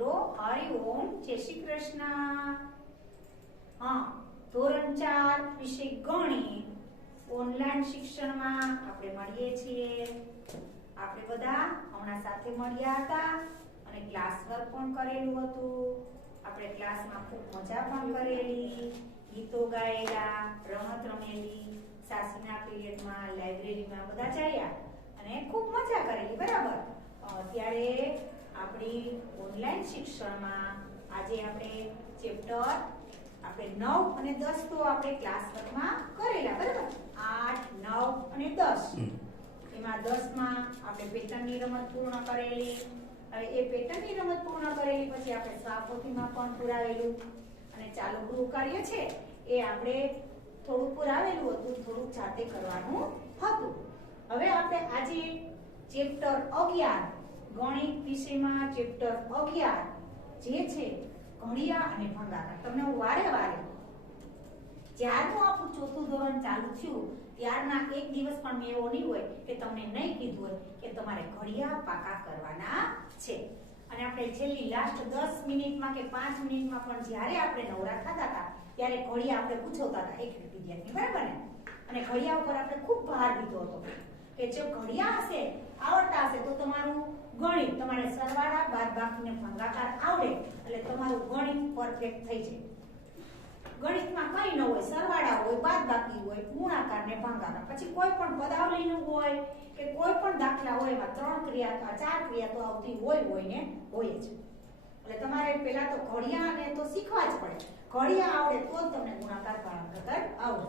મિત્રો હરિઓમ જય શ્રી કૃષ્ણ। ધોરણ 4 વિષય ગણિત ઓનલાઈન શિક્ષણમાં આપણે મળીએ છીએ। આપણે બધા હમણાં સાથે મળ્યા હતા અને ક્લાસ વર્ક પણ કરેલું હતું। આપણે ક્લાસમાં ખૂબ મજા પણ કરેલી, ગીતો ગાયેલા, રમત રમેલી, સાસીના પીરિયડમાં લાઇબ્રેરીમાં બધા ચાલ્યા અને ખૂબ મજા કરેલી, બરાબર। અત્યારે આપણી ઓનલાઈન શિક્ષણમાં આજે આપણે ચેપ્ટર આપણે 9 અને 10 તો આપણે ક્લાસ વર્કમાં કરેલા, બરાબર। 8, 9 અને 10 એમાં 10 માં આપણે પેટર્નની રમત પૂર્ણ કરેલી। હવે એ પેટર્નની રમત પૂર્ણ કરેલી પછી આપણે સ્વાપોથીમાં પણ પુરાવેલું અને ચાલુ ગૃહ કાર્ય છે એ આપણે થોડું પુરાવેલું હતું, થોડું જાતે કરવાનું હતું। હવે આપણે આજે ચેપ્ટર 11 ગણિત વિષયમાં ચેપ્ટર 11 જે છે ઘડિયા અને ભાગાકાર। તમને હું વારે વારે જ્યારનું આપણું ચોથું ધોરણ ચાલુ થયું ત્યારના એક દિવસ પણ મેં એવો નહીં હોય કે તમને નહીં કીધું હોય કે તમારે ઘડિયા પાકા કરવાના છે। અને આપણે છેલ્લી લાસ્ટ 10 મિનિટમાં કે 5 મિનિટમાં પણ જ્યારે આપણે નવરા થતા હતા ત્યારે ઘડિયા આપણે પૂછવતા હતા એક વિદ્યાર્થી, બરાબર ને? અને ઘડિયા ઉપર આપણે ખૂબ ભાર દીધો હતો કે જો ઘડિયા હશે, આવડતા હશે તો તમારું ગણિત, તમારે સરવાળા બાદબાકી ને ભાગાકાર આવડે એટલે તમારું ગણિત પરફેક્ટ થઈ જાય। ગણિતમાં કંઈ ન હોય, સરવાળા હોય, બાદબાકી હોય, ગુણાકાર ને ભાગાકાર, પછી કોઈ પણ પદાવલીનું હોય કે કોઈ પણ દાખલા હોય એમાં 3 ક્રિયા અથવા 4 ક્રિયા તો આવતી હોય ને હોય જ। એટલે તમારે પહેલા તો ઘડિયાને તો શીખવા જ પડે। ઘડિયા આવડે તો જ તમને ગુણાકાર ભાગાકાર આવડે।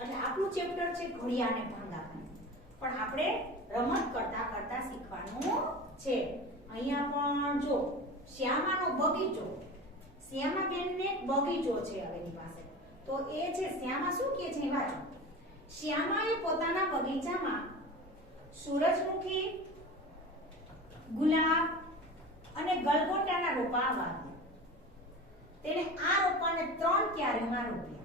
એટલે આપણું ચેપ્ટર છે ઘડિયા અને ભાગાકાર, પણ આપણે રમત કરતા કરતા શીખવાનું છે। અહીંયા પણ જો શ્યામાનો બગીચો, શ્યામાબેનને એક બગીચો છે હવે એની પાસે, તો એ છે શ્યામા શું કહે છે વાંચો। શ્યામાએ પોતાના બગીચામાં સૂરજમુખી, ગુલાબ અને ગલગોટાના રોપા વાવ્યા। તેણે આ રોપાને 3 ક્યારીમાં રોપ્યા।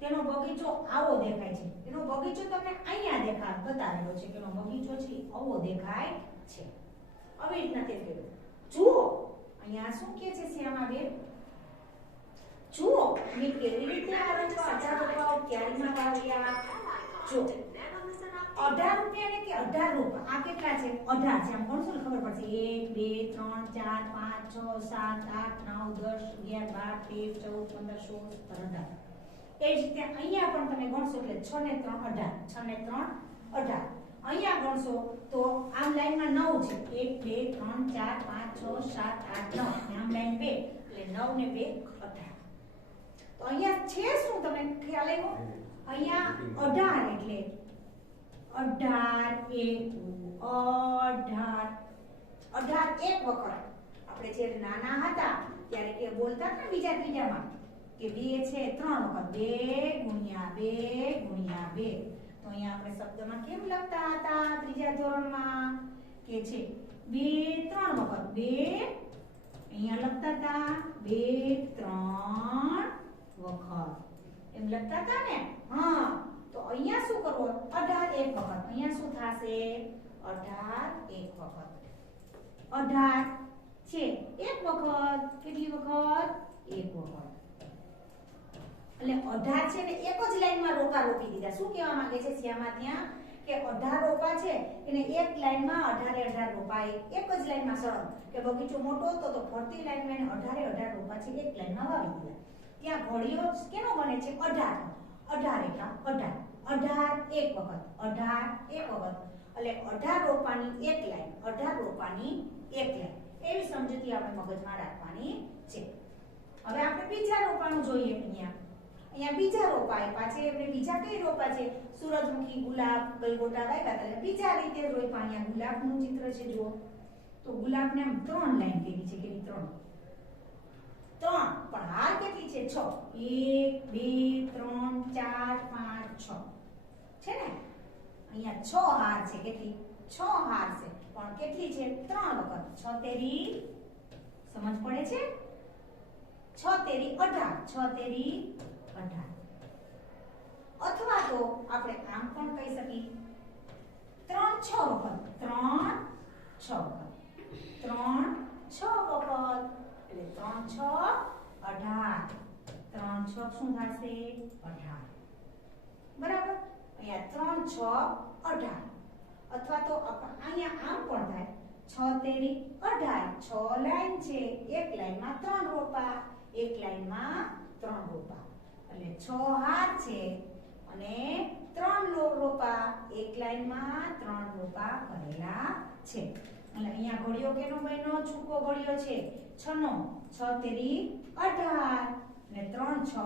તેનો બગીચો આવો દેખાય છે। એનો બગીચો તમને અહીંયા બતાવેલો છે કે એનો બગીચો છે આવો દેખાય છે। આવી રીતના તે કર્યું। જુઓ અહીંયા શું કહે છે શ્યામાબેન, જુઓ મેં કેવી રીતે આ રોપાઓ ક્યારીમાં વાવ્યા। જો 18 રૂપિયા ને કે 18 રૂપિયા, આ કેટલા છે? 18 છે। આમ ગણશો ને ખબર પડશે 1 2 3 4 5 6 7 8 9 10 11 12 13 14 15 16 17 18। એ જ રીતે અહીંયા પણ તમે ગણશો એટલે 6 ને 3 18, 6 ને 3 18। અહીંયા ગણશો તો આમ લાઈનમાં 9 છે, 1 2 3 4 5 6 7 8 9, અને આમ લાઈન 2 એટલે 9 ને 2 18। તો અહીંયા છે શું તમને ખ્યાલ આવ્યો? અહીંયા 18 એટલે 18 એક વખત આપણે જે નાના હતા ત્યારે કે બોલતા ને બીજા ત્રીજામાં કે 2 છે 3 વખત 2 ગુણ્યા 2 તો અહીંયા આપણે શબ્દમાં કેમ લખતા હતા ત્રીજા ધોરણમાં કે છે 2 3 વખત 2, અહીંયા લખતા હતા 2 3 વખત એમ લખતા હતા ને। તો અહીંયા શું કરવું? 18 એક વખત, અહીંયા શું થશે? 18 એક વખત, 18 છે એક વખત, કેટલી વખત? એક વખત। એટલે 18 છે ને એક જ લાઈનમાં રોપા રોપી દીધા। શું કહેવા માંગે છે શ્યામા ત્યાં કે 18 રોપા છે એને એક લાઈનમાં 18 રોપા એક જ લાઈનમાં સળંગ, કે બગીચો મોટો હતો તો ફરતી લાઈનમાં એને 18 રોપા છે એક લાઈનમાં વાવી દીધા। ત્યાં ઘડિયો કેનો બને છે? 18 એટલા 18 એક વખત, 18 એક વખત એટલે 18 રોપાની એક લાઈન, 18 રોપાની એક લાઈન, એવી સમજૂતી આપણે મગજમાં રાખવાની છે। હવે આપણે બીજા રોપાનું જોઈએ। અહીંયા બીજા રોપા આપ્યા છે, એટલે બીજા કઈ રોપા છે? સૂરજમુખી, ગુલાબ, ગલગોટા વાવ્યા હતા એટલે બીજા રીતે રોપા। અહીંયા ગુલાબનું ચિત્ર છે જુઓ, તો ગુલાબને આમ 3 લાઈન કેવી છે? કેવી? 3 પણ હાર કેટલી છે? 6, 1 2 3 4 5 6 છે ને? અહીંયા 6 હાર છે। કેટલી? 6 હાર છે, પણ કેટલી છે? 3 વખત। 6 તેરી સમજ પડે છે? 6 તેરી 18, 6 તેરી 18। અથવા તો આપણે આમ પણ કહી શકીએ 3 6 વખત, 3 6 વખત, 3 6 એટલે 3 6 18 3 6 શું થશે 18 બરાબર અહીંયા 3 6 18 અથવા તો અહીંયા આમ પણ થાય 6 તેરી 18 6 લાઈન છે એક લાઈનમાં 3 રોપા એક લાઈનમાં 3 રોપા એટલે 6 હાર છે અને 3 રોપા એક લાઈનમાં 3 રોપા કરેલા છે એટલે અહીંયા ઘડિયો કેનો બન્યો છૂકો ઘડિયો છે 6 નો 6 તેરી 18 ને 3 6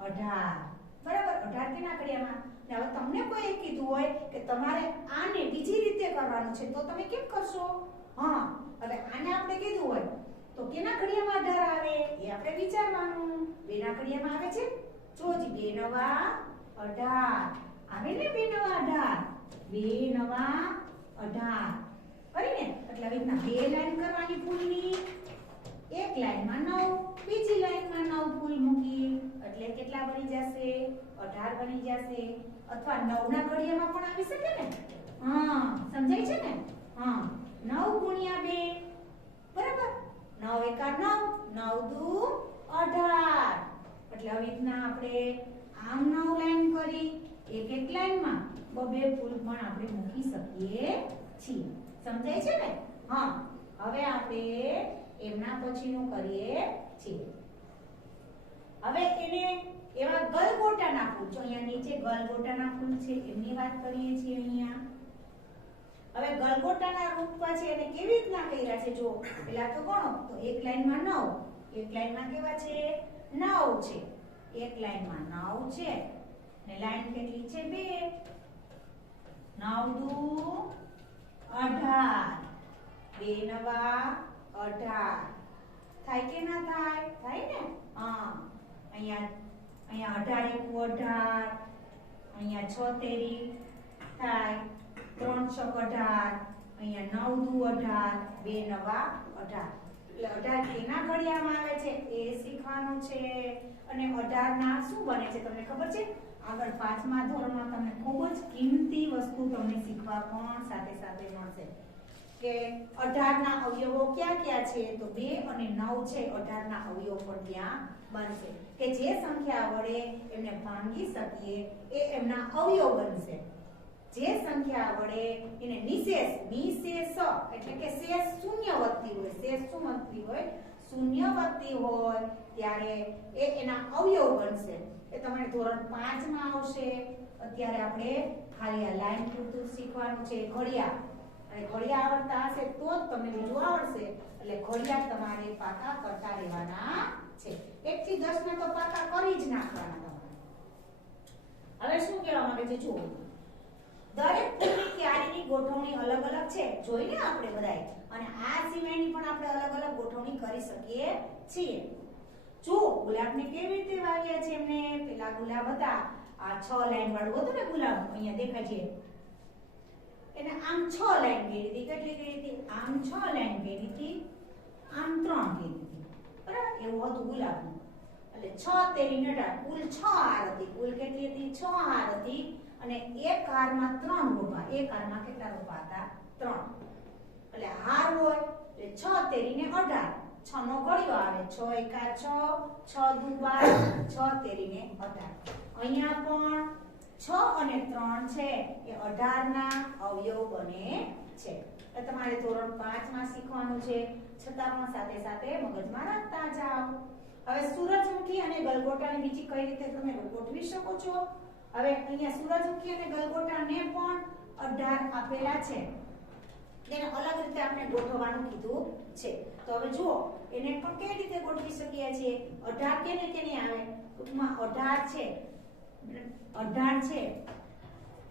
18 બરાબર 18 કેના ઘડિયામાં ને હવે તમને કોઈ કીધું હોય કે તમારે આને બીજી રીતે કરવાનું છે તો તમે કેમ કરશો હા હવે આને આપણે કીધું હોય તો કેના ઘડિયામાં 18 આવે એ આપણે વિચારવાનું બેના ઘડિયામાં આવે છે જોજી 2 નવા 18 આવે ને 2 નવા 18 2 નવા 18 કરીને એટલે આવી રીતના બે લાઈન કરવાની ફૂલની એક લાઈનમાં 9 બીજી લાઈનમાં 9 ફૂલ મૂકી એટલે કેટલા બની જશે 18 બની જશે અથવા 9 ના ઘડિયામાં પણ આવી શકે ને હા સમજાય છે ને હા 9 ગુણ્યા 2 બરાબર 9 એકા 9 9 દુ 18 એટલે આવી રીતના આપણે આમ 9 લાઈન કરી એક એક લાઈનમાં બે ફૂલ પણ આપણે મૂકી શકીએ છીએ સમજાય છે ને હા હવે આપણે એમના પછીનું કરીએ છીએ હવે એને એવા ગલગોટાના ફૂલ જો અહીંયા નીચે ગલગોટાના ફૂલ છે એમની વાત કરીએ છીએ અહીંયા હવે ગલગોટાના રૂપમાં છે એને કેવી રીતના કર્યા છે જો પેલા તો ગણો તો એક લાઈનમાં 9 એક લાઈનમાં કેવા છે 9 છે એક લાઈનમાં 9 છે ને લાઈન કેટલી છે 2 9 દુ 18 2 નવા 18 થાય કે ના થાય થાય ને હા અહીંયા 18 એકુ 18 અહીંયા 6 તેરી થાય 3 6 18 અહીંયા 9 દુ 18 2 નવા 18 એટલે 18 કેના ઘડિયામાં આવે છે એ શીખવાનું છે અને 18 ના શું બને છે તમને ખબર છે આગળ 5મા ધોરણમાં તમને ખૂબ જ કિંમતી વસ્તુ તમને શીખવા પણ સાથે સાથે મળશે કે 18 ના અવયવો ક્યાં ક્યાં છે તો 2 અને 9 છે 18 ના અવયવો પણ ત્યાં બનશે કે જે સંખ્યા વડે એમને ભાંગી શકીએ એ એમના અવયવ બનશે જે સંખ્યા વડે એને નિશેષ એટલે કે શેષ શૂન્ય વધતી હોય શેષ શું વધતી હોય શૂન્ય વધતી હોય ત્યારે એ એના અવયવ બનશે એ તમારે ધોરણ 5 માં આવશે અત્યારે આપણે ખાલી આ લાઈન પૂરતું શીખવાનું છે ઘડિયા અને ઘડિયા આવડતા હશે તો જ તમને બીજું આવડશે એટલે ઘડિયા તમારે પાકા કરતા રહેવાના છે 1 થી 10 ને તો પાકા કરી જ નાખવાના તમારે હવે શું કહેવા માંગે છે જુઓ દરેક ફૂલની ક્યારીની ગોઠવણી અલગ અલગ છે જોઈને આપણે બધાય અને આ સિવાયની પણ આપણે અલગ અલગ ગોઠવણી કરી શકીએ છીએ જો ગુલાબને કેવી રીતે વાવ્યા છે એમને પેલા ગુલાબ હતા આ 6 લાઈન વાળું હતું ને ગુલાબ અહીંયા દેખાય છે એને આમ 6 લાઈન કરી હતી કેટલી કરી હતી આમ 6 લાઈન કરી હતી આમ 3 કરી હતી બરાબર એવું હતું ગુલાબનું એટલે 6 તેરી 18 કુલ 6 હાર હતી કુલ કેટલી હતી 6 હાર હતી અને એક હારમાં 3 રોપા એક હારમાં કેટલા રોપા હતા 3 એટલે હાર હોય એટલે 6 તેરી ને 18 6 નો ઘડિયો આવે 6 એકા 6 6 દુ 12 6 તેરી ને 18 અહીંયા પણ 6 અને 3 છે એ 18 ના અવયવ બને છે એટલે તમારે ધોરણ 5 માં શીખવાનું છે છતાં પણ સાથે સાથે મગજમાં રાખતા જાઓ હવે સૂરજમુખી અને ગલગોટાને બીજી કઈ રીતે તમે ગોઠવી શકો છો હવે અહીંયા સૂરજમુખી અને ગલગોટાને પણ 18 આપેલા છે તેને અલગ રીતે આપણે ગોઠવવાનું કીધું છે તો હવે જુઓ એને પણ કેવી રીતે ગોઠવી શકીએ છીએ 18 કેને કેને આવે ટૂંકમાં 18 છે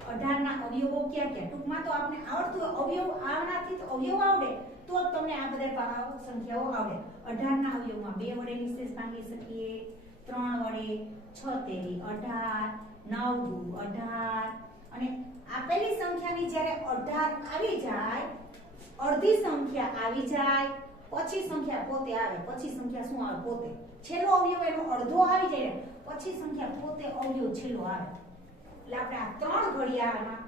18 ના અવયવો ક્યાં ક્યાં ટૂંકમાં તો આપણે આવડતું અવયવ આવનાથી તો અવયવ આવડે તો જ તમને આ બધા સંખ્યાઓ આવડે 18 ના અવયવમાં 2 વડે નિશેષ ભાંગી શકીએ 3 વડે 6 તેરી 18 9 દુ 18 અને આપેલી સંખ્યાની જ્યારે 18 આવી જાય અડધી સંખ્યા આવી જાય પછી સંખ્યા પોતે આવે પછી સંખ્યા શું આવે પોતે છેલ્લો અવયવ એનો અડધો આવી જાય પછી સંખ્યા પોતે અવયવ છેલ્લો આવે એટલે આપણે આ 3 ઘડિયાળમાં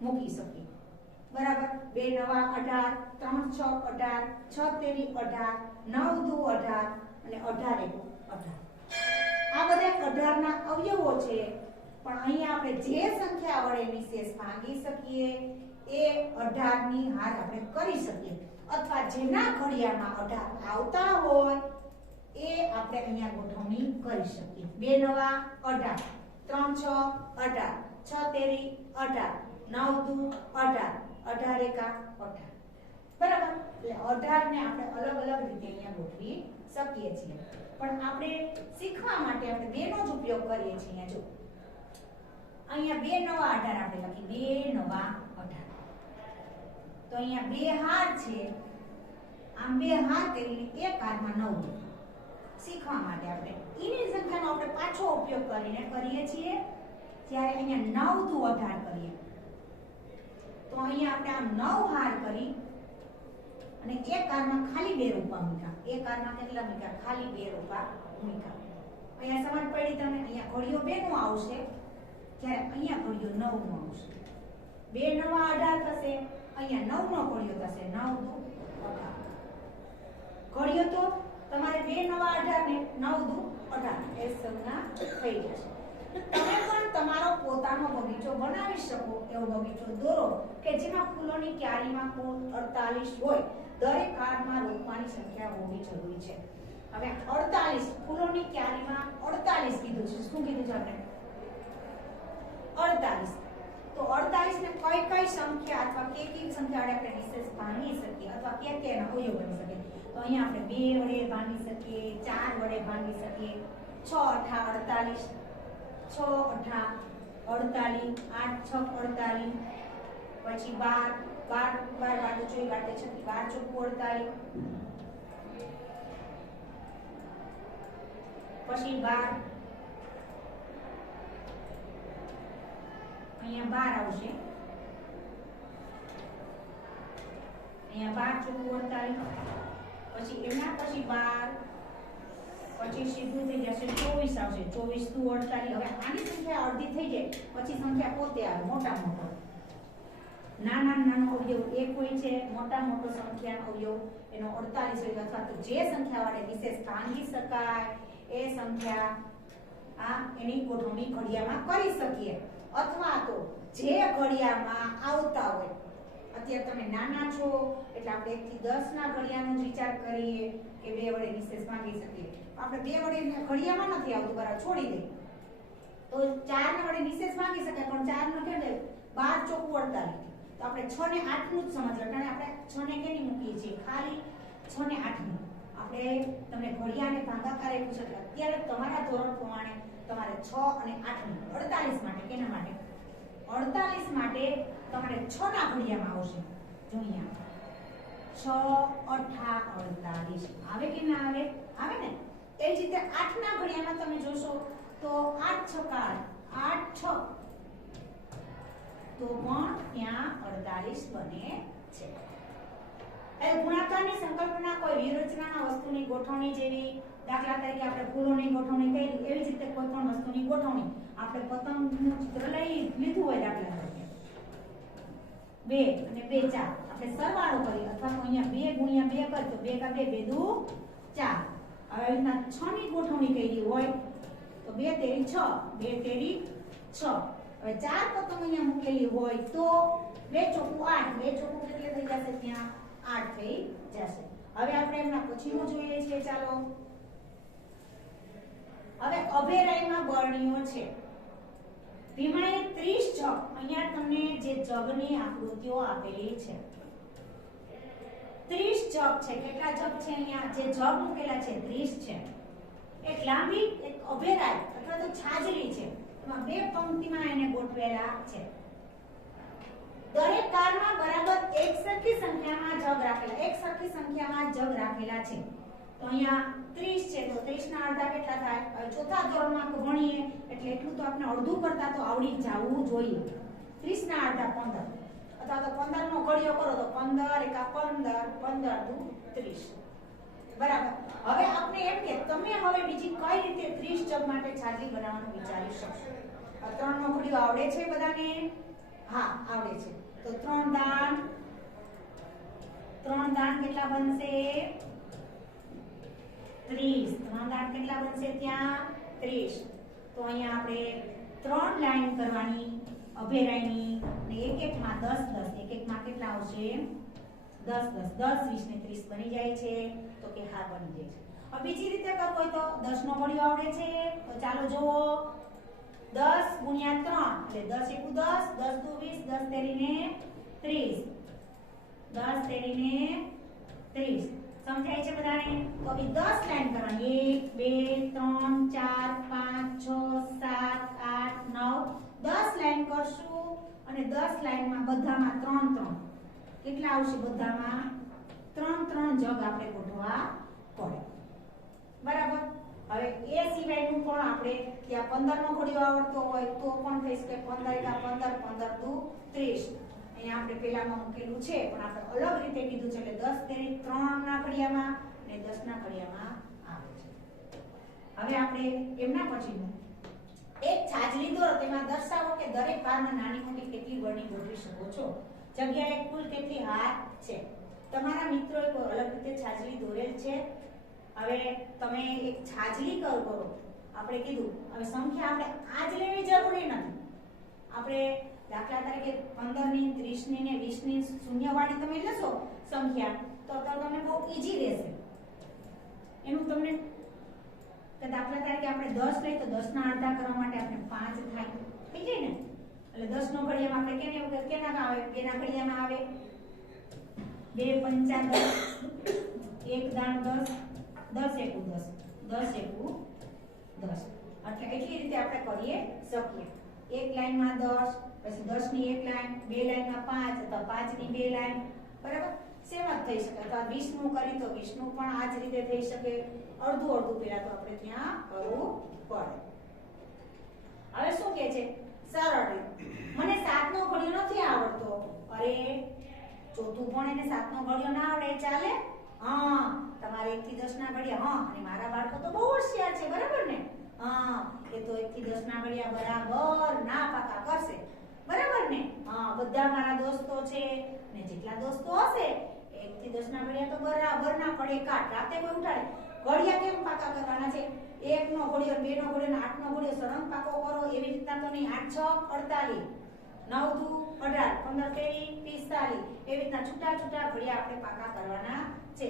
મૂકી શકીએ બરાબર 2 નવા 18 3 6 18 6 તેરી 18 9 દુ 18 અને 18 એકુ 18 આ બધા 18 ના અવયવો છે પણ અહીંયા આપણે જે સંખ્યા વડે નિશેષ ભાગી શકીએ એ 18 ની હાર આપણે કરી શકીએ અથવા જેના ઘડિયામાં 18 આવતા હોય એ આપણે અહીંયા ગોઠવણી કરી શકીએ 2 નવા 18 3 6 18 6 તેરી 18 9 દુ 18 18 એકા 18 બરાબર એટલે 18 ને આપણે અલગ અલગ રીતે અહીંયા ગોઠવી શકીએ છીએ પણ આપણે શીખવા માટે આપણે બે નો જ ઉપયોગ કરીએ છીએ અહીંયા જો અહીંયા 2 નવા 18 આપણે લખી 2 નવા 18 તો અહીંયા બે હાર છે આમ બે હાર કરીને એક હારમાં 9 શીખવા માટે આપણે એની સંખ્યાનો આપણે પાછો ઉપયોગ કરીને કરીએ છીએ જ્યારે અહીંયા 9 દુ 18 કરીએ તો અહીંયા આપણે આમ 9 હાર કરી અને એક હારમાં ખાલી 2 રૂપા મૂક્યા એક હારમાં કેટલા મૂક્યા ખાલી 2 રૂપા મૂક્યા અહીંયા સમજ પડી તમને અહીંયા ઘડિયો 2 નો આવશે જ્યારે અહીંયા ઘડિયો 9 નો આવશે 2 નવા 18 થશે અહીંયા 9 નો ઘડિયો થશે 9 દુ 18 ઘડિયો તો તમારે 2 નવા 18 ને 9 દુ 18 એ સંજ્ઞા થઈ જશે તમે પણ તમારો પોતાનો બગીચો બનાવી શકો એવો બગીચો દોરો કે જેમાં ફૂલોની ક્યારીમાં કુલ 48 હોય દરેક કાળમાં રોપવાની સંખ્યા હોવી જરૂરી છે હવે 48 ફૂલોની ક્યારીમાં 48 કીધું છે શું કીધું છે આપણે 48 તો 48 ને કઈ સંખ્યા અથવા કે સંખ્યા વડે આપણે નિશેષ ભાંગી શકીએ અથવા કે એના અવયવ બની શકે તો અહીંયા આપણે 2 વડે ભાંગી શકીએ 4 વડે ભાંગી શકીએ 6 8 48 6 8 48 8 6 48 પછી 12 12 વાટો જોઈ વાટે 6 12 ચોક 48 પછી 12 અહીંયા 12 આવશે અહીંયા 12 ચોક 48 પછી એના પછી 12 પછી સીધું થઈ જશે 24 આવશે 24 દુ 48 હવે આની સંખ્યા અડધી થઈ જાય પછી સંખ્યા પોતે આવે મોટા મોટો નાનો અવયવ 1 હોય છે મોટા મોટો સંખ્યાનો અવયવ એનો 48 હોય અથવા તો જે સંખ્યા વડે વિશેષ ભાંગી શકાય એ સંખ્યા આ એની ગોઠવણી ઘડિયામાં કરી શકીએ અથવા તો જે ઘડિયામાં આવતા હોય અત્યારે તમે નાના છો એટલે આપણે 1 થી 10 ના ઘડિયાનો જ વિચાર કરીએ કે 2 વડે વિશેષ ભાંગી શકીએ આપણે 2 વડે ઘડિયામાં નથી આવતું બરાબર છોડી દે તો 4 ને વડે વિશેષ ભાંગી શકાય પણ 4 નો કેટલે 12 ચોક 48 તો આપણે 6 ને 8 નું જ સમજવું કારણ આપણે 6 ને કેની મૂકીએ છીએ ખાલી 6 ને 8 નું આપણે તમને ઘડિયાને ભાગાકાર આપ્યું છે અત્યારે તમારા ધોરણ પ્રમાણે તમારે 6 અને 8 નું 48 માટે કેના માટે 48 માટે તમારે 6 ના ઘડિયામાં આવશે જો અહીંયા 6 8 48 આવે કે ના આવે આવે ને એ જ રીતે 8 ના ઘડિયામાં તમે જોશો તો 8 6 8 6 તો પણ ત્યાં 48 બને છે એ ગુણાકારની સંકલ્પના કોઈ વ્યૂહરચનાના વસ્તુની ગોઠવણી જેવી દાખલા તરીકે આપણે ફૂલોની ગોઠવણી કરી એવી જ રીતે કોઈ પણ વસ્તુની ગોઠવણી આપણે પતંગનું ચિત્ર લીધું હોય દાખલા તરીકે 2 અને 2 4 આપણે સરવાળો કરી અથવા તો અહીંયા 2 * 2 કરી તો 2 કા 2 2 દુ 4 હવે એના 6 ની ગોઠવણી કરી હોય તો 2 તેરી 6 2 તેરી 6 હવે 4 પતંગ અહીંયા મૂકેલી હોય તો 2 ચોકુ 8 2 ચોકુ કેટલે થઈ જશે ત્યાં 8 થઈ જશે હવે આપણે એમના પછીનું જોઈએ છે ચાલો હવે અભેરાયમાં બરણીઓ છે ભીમાએ 30 જગ અહીંયા તમને જે જગની આકૃતિઓ આપેલી છે 30 જગ છે કેટલા જગ છે અહીંયા જે જગ મૂકેલા છે 30 છે એક લાંબી એક અભેરાય અથવા તો છાજલી છે એમાં બે પંક્તિમાં એને ગોઠવેલા છે દરેક કારમાં બરાબર એકસરખી સંખ્યામાં જગ રાખેલા છે તો અહીંયા 30 છે તો 30 ના અડધા કેટલા થાય હવે ચોથા ધોરણમાં ભણીએ એટલે એટલું તો આપણે અડધું કરતા તો આવડી જવું જોઈએ 30 ના અડધા 15 અથવા તો 15 નો ઘડિયો કરો તો 15 એકા 15 15 દુ 30 બરાબર હવે આપણે એમ કે તમે હવે બીજી કઈ રીતે 30 જગ માટે છાજલી બનાવવાનું વિચારી શકશો 3 નો ઘડિયો આવડે છે બધાને હા આવડે છે તો 3 દાણ કેટલા બનશે 30 3 દાણ કેટલા બનશે ત્યાં 30 તો અહીંયા આપણે 3 લાઈન કરવાની અભેરાયની અને એક એકમાં 10 10 એક એકમાં કેટલા આવશે 10 10 10 20 ને 30 બની જાય છે તો કે હા બની જાય છે હવે બીજી રીતે કરવું હોય તો 10 નો ઘડિયો આવડે છે તો ચાલો જોવો 10 ગુણ્યા 3 એટલે 10 * 10 10 * 20 10 તેરીને 30 સમજાય છે બધાને તો હવે 10 લાઈન કરવાની 1 2 3 4 5 6 7 8 9 10 લાઈન કરશું અને 10 લાઈનમાં બધામાં 3 3 કેટલા આવશે બધામાં 3 3 જગ આપણે ગોઠવા પડે બરાબર હવે એ સિવાયનું પણ આપણે ત્યાં 15 નો ઘડિયો આવડતો હોય તો પણ થઈ શકે 15 * 15 15 * 30 અહીંયા આપણે પેલામાં મૂકેલું છે પણ આપણે અલગ રીતે કીધું છે એટલે 10 તેરી 3 ના ઘડિયામાં અને 10 ના ઘડિયામાં આવે છે હવે આપણે એમના પછીનું એક છાજલી દોરો તેમાં દર્શાવો કે દરેક બારમાં નાની મોટી કેટલી વરણી ગોઠવી શકો છો જગ્યાએ કુલ કેટલી હાથ છે તમારા મિત્રોએ કોઈ અલગ રીતે છાજલી દોરેલ છે હવે તમે એક છાજલી કરો આપણે કીધું હવે સંખ્યા આપણે આજ લેવી જરૂરી નથી આપણે દાખલા તરીકે 15 ની 30 ની ને 20 ની શૂન્યવાળી તમે લેશો સંખ્યા તો તમને બહુ ઈઝી રહેશે એનું તમને કે દાખલા તરીકે આપણે 10 લઈ તો 10 ના અડધા કરવા માટે આપણે 5 થાય થઈ જાય ને એટલે 10 નો ઘડિયામાં આપણે કેના આવે 2 ના ઘડિયામાં આવે 2 પંચા 10 એક દાણ 10 10 એકુ 10 10 એકુ 10 એટલે એટલી રીતે આપણે કરીએ શકીએ એક લાઈનમાં 10 પછી 10 ની એક લાઈન બે લાઈનમાં 5 અથવા 5 ની બે લાઈન બરાબર સેમ જ થઈ શકે અથવા 20 નું કરી તો 20 નું પણ આ જ રીતે થઈ શકે અડધું પેલા તો આપણે ત્યાં કરવું પડે હવે શું કહે છે સરળ રીત મને 7 નો ઘડિયો નથી આવડતો અરે ચોથું પણ એને 7 નો ઘડિયો ના આવડે ચાલે હા તમારે 1 થી 10 ના ઘડિયા હા અને મારા બાળકો તો બહુ હોશિયાર છે બરાબર ને હા એ તો 1 થી 10 ના ઘડિયા બરાબર ના પાકા કરશે બરાબર ને હા બધા મારા દોસ્તો છે ને જેટલા દોસ્તો હશે 1 થી 10 ના ઘડિયા તો બરાબર ના પડે કાટ રાતે કોઈ ઉઠાડે ઘડિયા કેમ પાકા કરવાના છે 1 નો ઘડિયો 2 નો ઘડિયો 8 નો ઘડિયો સળંગ પાકો કરો એવી રીતના તો નહીં 8 6 48 9 2 18 15 23 45 એવી રીતના છૂટા છૂટા ઘડિયા આપણે પાકા કરવાના છે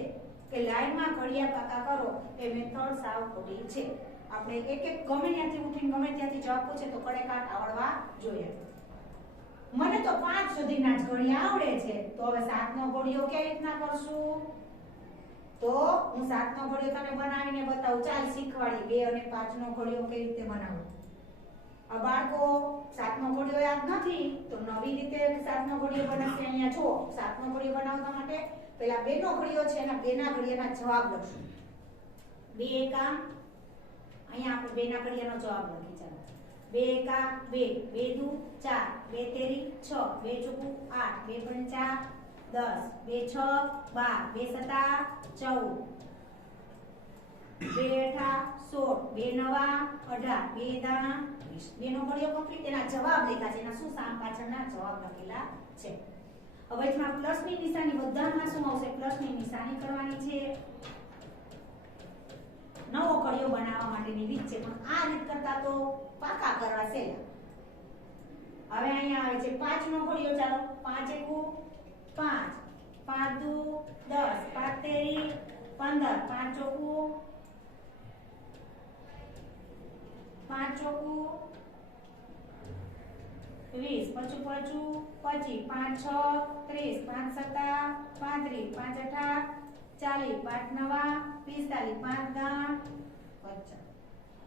કે લાઈનમાં ઘડિયા પાકા કરો એ મેથડ સાવ ખોટી છે આપણે એક એક ગમે ત્યાંથી ઉઠીને ગમે ત્યાંથી જવાબ પૂછે તો કડે કાટ આવડવા જોઈએ મને તો 5 સુધીના જ ઘડિયા આવડે છે તો હવે 7 નો ઘડિયો કેવી રીતના કરશું તો હું 7 નો ઘડિયો તને બનાવીને બતાવું ચાલ શીખવાડી 2 અને 5 નો ઘડિયો કેવી રીતે બનાવવો આ બાળકો 7 નો ઘડિયો યાદ નથી તો નવી રીતે 7 નો ઘડિયો બનાવશે અહીંયા જો 7 નો ઘડિયો બનાવવા માટે પહેલા 2 નો ઘડિયો છે એના 2 ના ઘડિયાના જવાબ લખશું 2 એકા અહીંયા આપણે 2 ના ઘડિયાનો જવાબ લખી ચાલો 2 એકા 2 2 દુ 4 2 તેરી 6 2 ચોકુ 8 2 પંચા 10 2 6 12 2 સતા 14 2 અઠા 16 2 નવા 18 2 દાણા 20 2 નો ઘડિયો કમ્પ્લીટ એના જવાબ લખ્યા છે એના શું સામ પાછળના જવાબ લખેલા છે હવે એમાં પ્લસ ની નિશાની બધામાં શું આવશે પ્લસ ની નિશાની કરવાની છે નવો ઘડિયો બનાવવા માટેની રીત છે પણ આ રીત કરતા તો પાકા કરવા છે હવે અહીંયા આવે છે 5 નો ઘડિયો ચાલો 5 એકુ 5 5 દુ 10 5 તેરી 15 5 ચોકુ 5 ચોકુ 20 પચું 25 5 6 30 5 સતા 35 5 અઠા 40 5 નવા 45 5 દાણ 50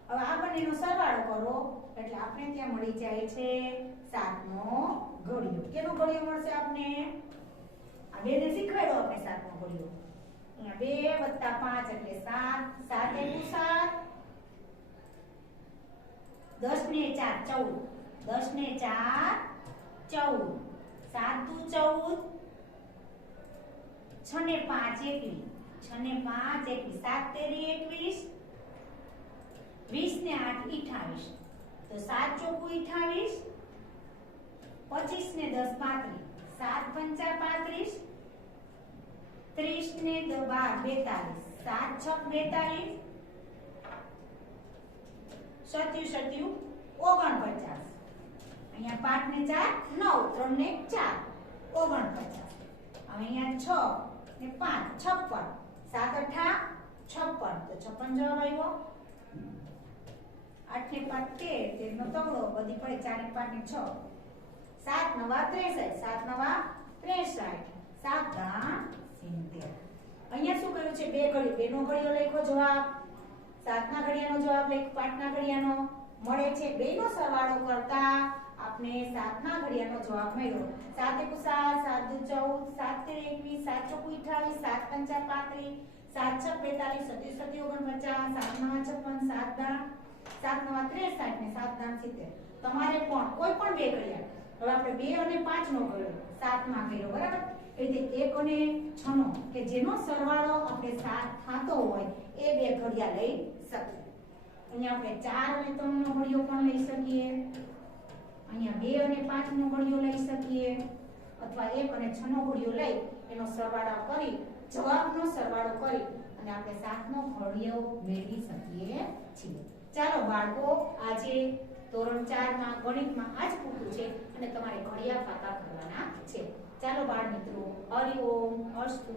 હવે આ બંનેનો સરવાળો કરો એટલે આપણે ત્યાં મળી જાય છે 7 નો ઘડિયો કેનો ઘડિયો મળશે આપણે આ બેને શીખવાડો આપણે 7 નો ઘડિયો અહીંયા 2 + 5 એટલે 7 7 એકુ 7 10 ને 4 14 10 ને 4 14 7 દુ 14 6 ને 5 21 6 ને 5 21 7 તેરી 21 20 ને 8 28 તો 7 ચોકુ 28 25 ને 10 35 7 પંચા 35, 30 ને 12 42, 7 છક 42, 7 7 49, અહીંયા 5 ને 4 9, 3 ને 4 49, અહીંયા 6 ને 5 56, 7 8 56, તો 56 જવાબ આવ્યો. 8 ને 5 13, 13 નો તગડો બધી પડે 4 ને 5 ને 6, 7 નવા 63, 7 નવા 63, 7 દા 70. અહીંયા શું કર્યું છે? બે ઘડી, બેનો ઘડિયો લખ્યો જવાબ, 7 ના ઘડિયાનો જવાબ લખ્યો, 5 ના ઘડિયાનો મળે છે. બેનો સરવાળો કરતા આપણે 7 ના ઘડિયાનો જવાબ મળ્યો. 7 એકુ 7, 7 દુ 14, 7 તેર 21, 7 ચોકુ 28, 7 પંચા 35, 7 છક 42, 7 7 49, 7 નવા 56, 7 દા 7 નવા 63 ને 7 દા 70. તમારે પણ કોઈ પણ બે ઘડિયા, હવે આપણે 2 અને 5 નો કર્યો, 7 માં કર્યો, બરાબર? એ રીતે 1 અને 6 નો કે જેનો સરવાળો આપણે 7 થતો હોય એ બે ઘડિયા લઈ શકીએ. અહીંયા આપણે 4 અને 3 નો ઘડિયો પણ લઈ શકીએ, અહીંયા 2 અને 5 નો ઘડિયો લઈ શકીએ, અથવા 1 અને 6 નો ઘડિયો લઈ એનો સરવાળો કરી, જવાબનો સરવાળો કરી અને આપણે 7 નો ઘડિયો મેળવી શકીએ છીએ. ચાલો બાળકો, આજે ધોરણ 4 માં ગણિતમાં આજ પૂરું છે અને તમારે ઘડિયા પાકા કરવાના છે. ચાલો બાળ મિત્રો, હરિ ઓમ, અસ્તુ.